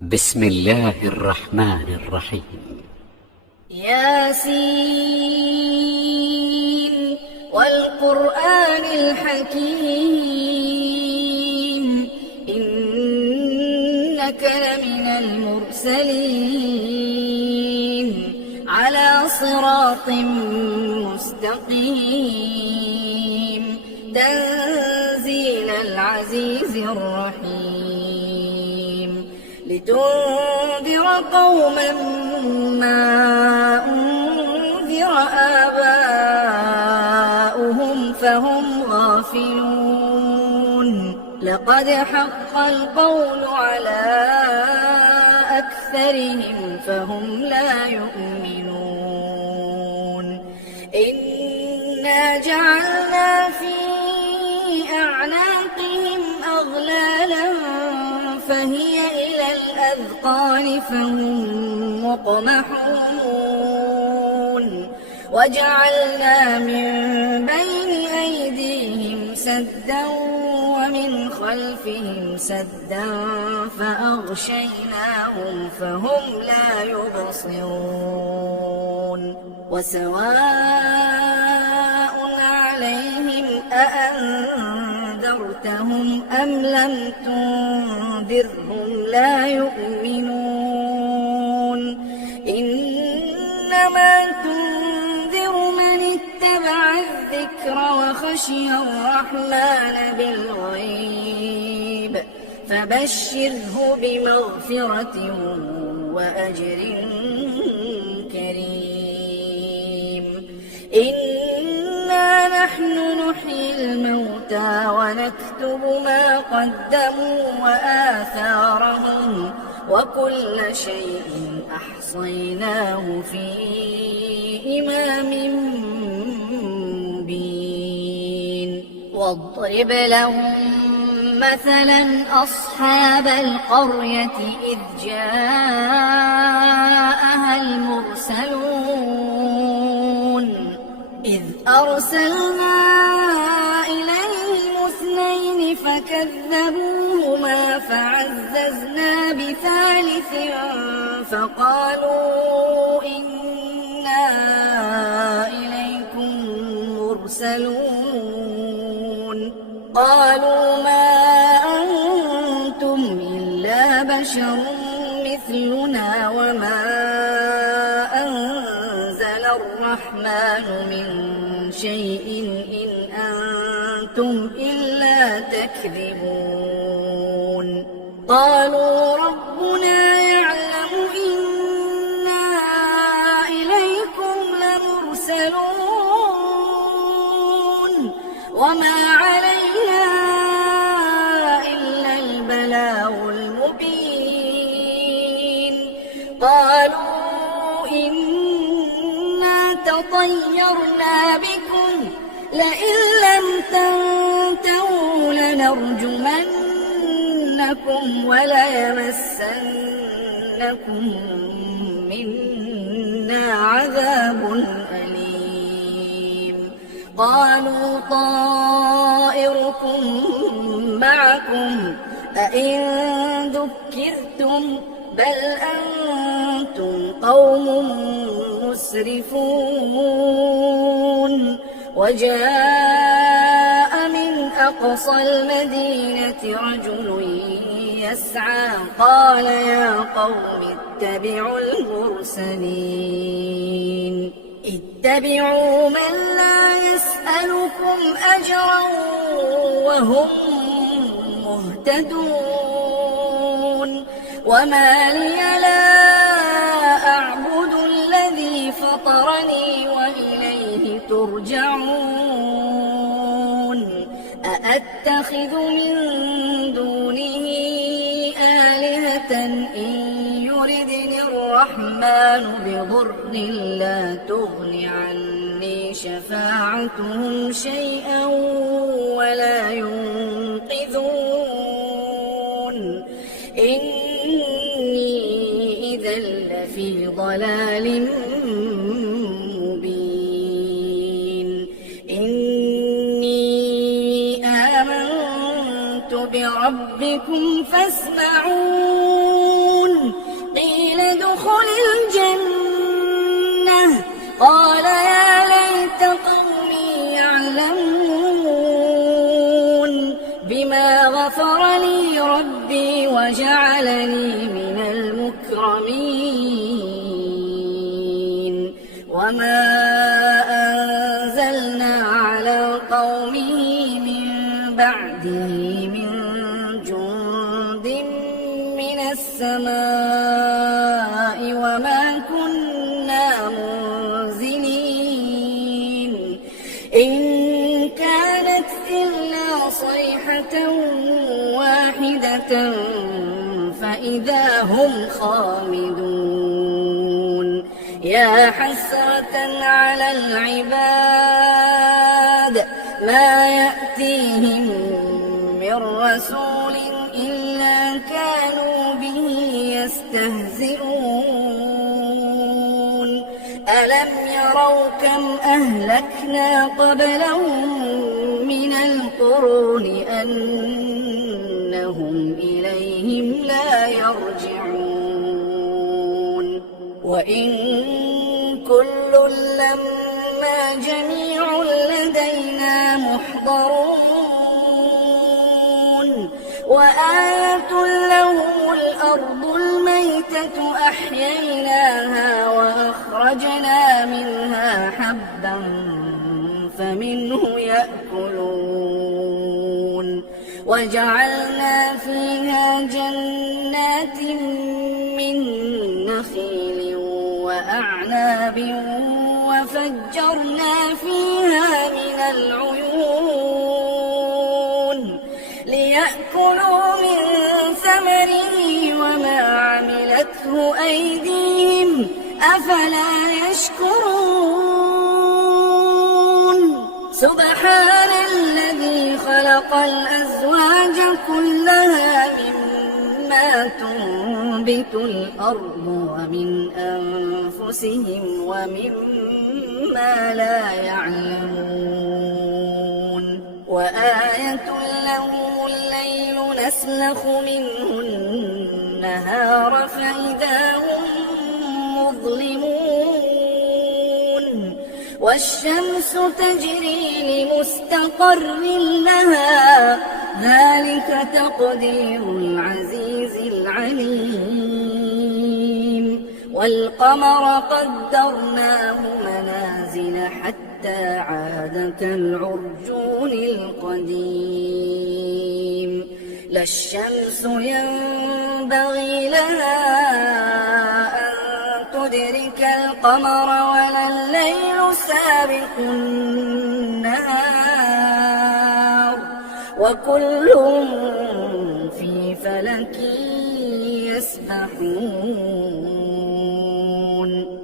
بسم الله الرحمن الرحيم. ياسين والقرآن الحكيم إنك لمن المرسلين على صراط مستقيم تنزيل العزيز الرحيم لتنذر قوما ما أنذر آباؤهم فهم غافلون لقد حق القول على أكثرهم فهم لا يؤمنون إنا جعلنا في أعناقهم أغلالا فهي إلى الأذقان فهم مقمحون وجعلنا من بين أيديهم سدا ومن خلفهم سدا فأغشيناهم فهم لا يبصرون وسواء عليهم أأنذرتهم أم لم تنذرهم لا يؤمنون إنما تنذر من اتبع الذكر وخشي الرحمن بالغيب فبشره بمغفرة وأجر كريم إنا نحن نحيي الموتى ونكتب ما قدموا وآثارهم وكل شيء أحصيناه في إمام مبين واضرب لهم مثلا أصحاب القرية إذ جاءها المرسلون إذ أرسلنا إليهم اثنين فكذبوهما فعززنا بثالث فقالوا إنا إليكم مرسلون قالوا ما أنتم إلا بشر مثلنا وما أنزل الرحمن من شيء إن أنتم إلا تكذبون قالوا ربنا يعلم إنا إليكم لمرسلون وما علينا إلا البلاغ المبين قالوا إنا تطيرنا بكم لئن لم تنتهوا لنرجمنكم وليمسنكم منا عذاب أليم قالوا طائركم معكم أئن ذكرتم بل أنتم قوم مسرفون وجاء من أقصى المدينة رجل يسعى قال يا قوم اتبعوا المرسلين اتبعوا من لا يسألكم أجرا وهم مهتدون وما لي لا أعبد الذي فطرني وإليه ترجعون أأتخذ من دونه آلهة إن يردني الرحمن بضر لا تغن عني شفاعتهم شيئا ولا ينقذون إني إذا لفي ضلال مبين إني آمنت بربكم فاسمعون وجعلني من المكرمين وما أنزلنا على قومه من بعده من جند من السماء وما كنا منزلين إن كانت إلا صيحة واحدة فإذا هم خامدون يا حسرة على العباد ما يأتيهم من رسول إلا كانوا به يستهزئون ألم يروا كم أهلكنا قبلهم من القرون أنهم إليهم لا يرجعون وإن كل لما جميع لدينا محضرون وآية لهم الأرض الميتة أحييناها وأخرجنا منها حبا فمنه يأكلون وجعلنا فيها جنات من نخيل وأعناب وفجرنا فيها من العيون ليأكلوا من ثمره وما عملته أيديهم أفلا يشكرون سبحان الذي خلق الأزواج كلها مما تنبت الأرض ومن أنفسهم ومما لا يعلمون وآية لهم الليل نسلخ منه النهار فإذا هم مظلمون والشمس تجري لمستقر لها ذلك تقدير العزيز العليم والقمر قدرناه منازل حتى عاد كالعرجون القديم لا الشمس ينبغي لها أن تدرك القمر ولا الليل سابق النهار وكل في فلك يسبحون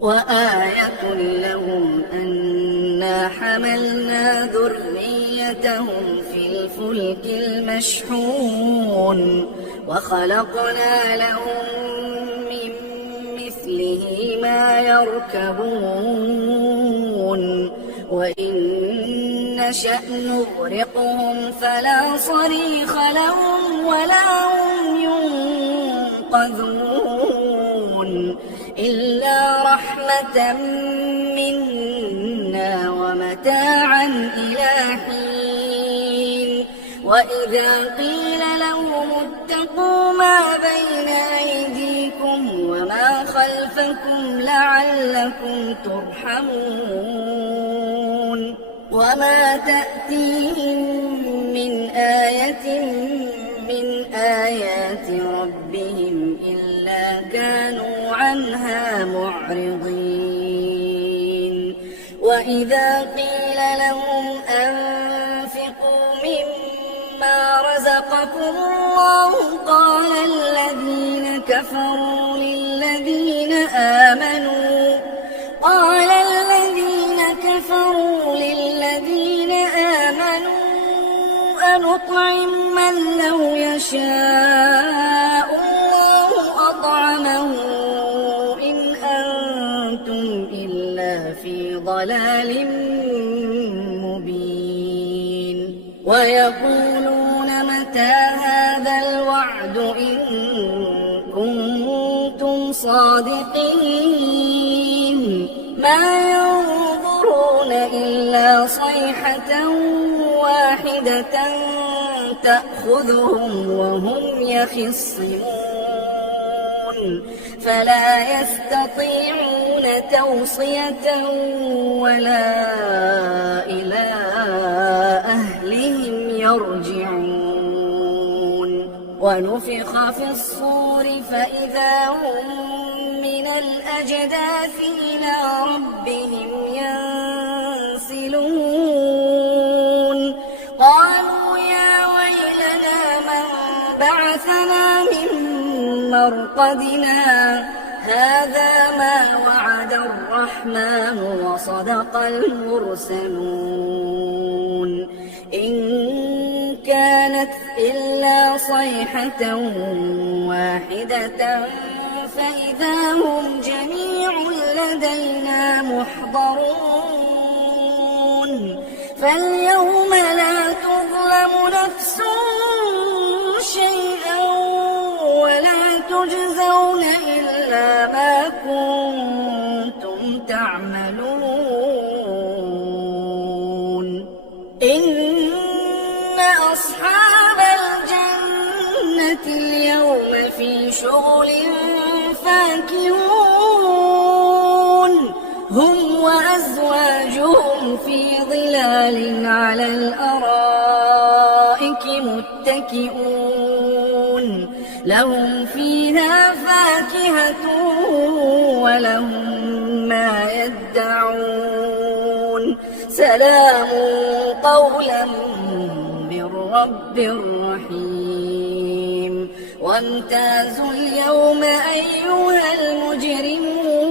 وآية لهم أنا حملنا ذريتهم في الفلك المشحون وخلقنا لهم من مثله ما يركبون وإن نشأ نغرقهم فلا صريخ لهم ولا هم ينقذون إلا رحمة منا ومتاعا إلى حين وإذا قيل لهم اتقوا ما بين أيديكم وما خلفكم لعلكم ترحمون وما تأتيهم من آية من آيات ربهم إلا كانوا عنها معرضين وإذا قيل لهم أنفقوا مما رزقكم الله قال الذين كفروا للذين آمنوا أنطعم من لو يشاء الله أطعمه إن أنتم إلا في ضلال مبين ويقولون متى هذا الوعد إن كنتم صادقين ما ينظرون إلا صيحة واحدة تأخذهم وهم يخصمون فلا يستطيعون توصية ولا إلى أهلهم يرجعون ونفخ في الصور فإذا هم من الأجداث إلى ربهم ينسلون قالوا يا ويلنا من بعثنا من مرقدنا هذا ما وعد الرحمن وصدق المرسلون إن كانت إلا صيحة واحدة فإذا هم جميع لدينا محضرون فاليوم لا تظلم نفس شيئا ولا تجزون إلا ما كنتم تعملون إن أصحاب الجنة اليوم في شغل فاكهون هم وأزواجهم في ظلال على الأرائك متكئون لهم فيها فاكهة ولهم ما يدعون سلام قولا من رب رحيم وامتازوا اليوم أيها المجرمون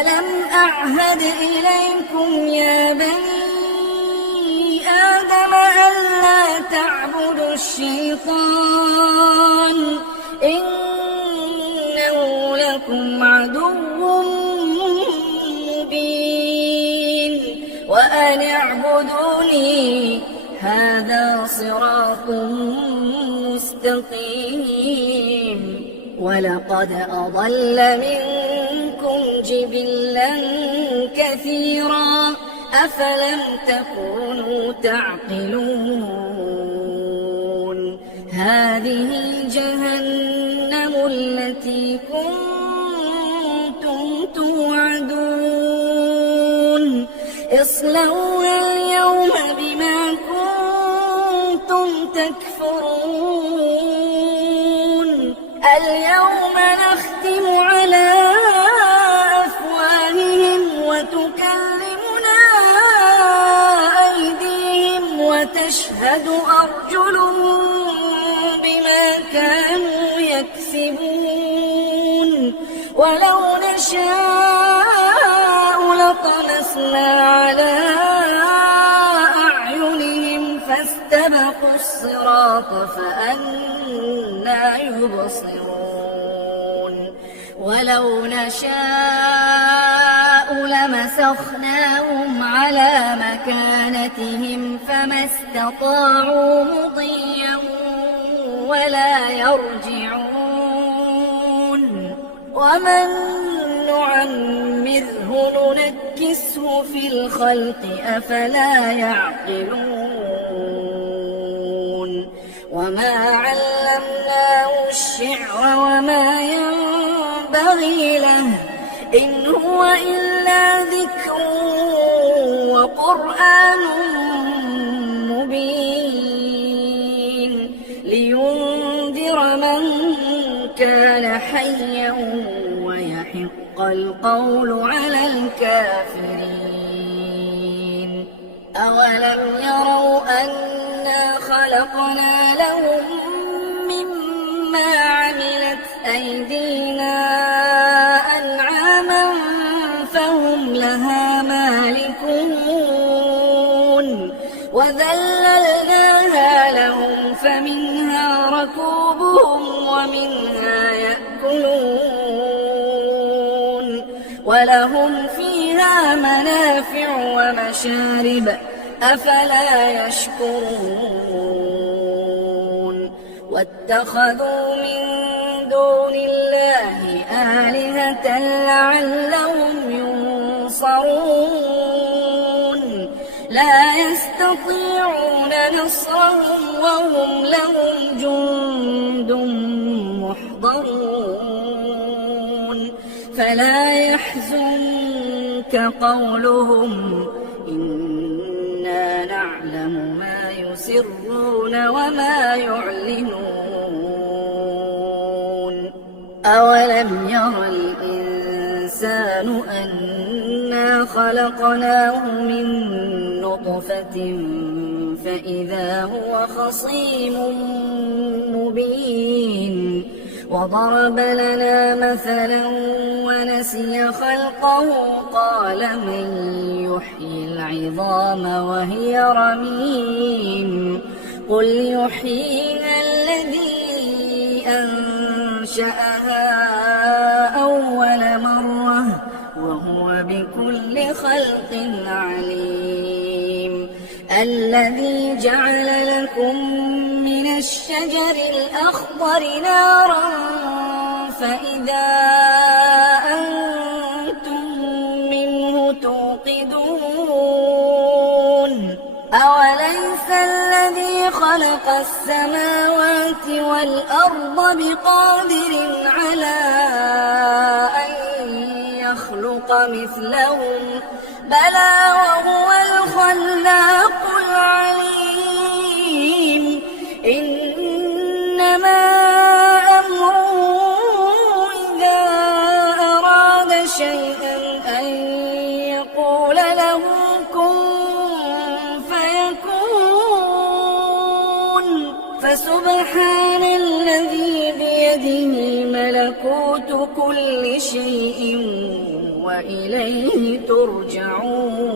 ألم أعهد إليكم يا بني آدم ألا تعبدوا الشيطان إنه لكم عدو مبين وأن اعبدوني هذا صراط مستقيم ولقد أضل منكم جبلا كثيرا أفلم تكونوا تعقلون هذه جهنم التي كنتم توعدون اصلوها اليوم بما كنتم تكفرون اليوم نختم على أفواههم وتكلمنا أيديهم وتشهد أرجلهم بما كانوا يكسبون ولو نشاء لطمسنا على أعينهم فاستبقوا الصراط فأنى يبصرون ولو نشاء لمسخناهم على مكانتهم فما استطاعوا مضيا ولا يرجعون ومن نعمره ننكسه في الخلق أفلا يعقلون وما علمناه الشعر وما ينبغي له إن هو إلا ذكر وقرآن مبين لينذر من كان حيا ويحق القول على الكافرين أولم يروا أنا خلقنا لهم مما عملت أيدينا أنعاما فهم لها مالكون وذللناها لهم فمنها ركوبهم ومنها يأكلون ولهم فيها منافع ومشارب أفلا يشكرون واتخذوا من دون الله آلهة لعلهم ينصرون لا يستطيعون نصرهم وهم لهم جند محضرون فلا يحزنك قولهم إنا نعلم ما يسرون وما يعلنون أولم ير الإنسان أنا خلقناه من نطفة فإذا هو خصيم مبين وضرب لنا مثلا ونسي خلقه قال من يحيي العظام وهي رميم قل يحييها الذي أنشأها أول مرة وهو بكل خلق عليم الذي جعل لكم من الشجر الأخضر نارا فإذا أنتم منه توقدون أوليس الذي خلق السماوات والأرض بقادر على أن يخلق مثلهم بلى وهو الخلاق العليم إنما أمره إذا أراد شيئا أن يقول له كن فيكون فسبحان الذي بيده ملكوت كل شيء وإليه ترجعون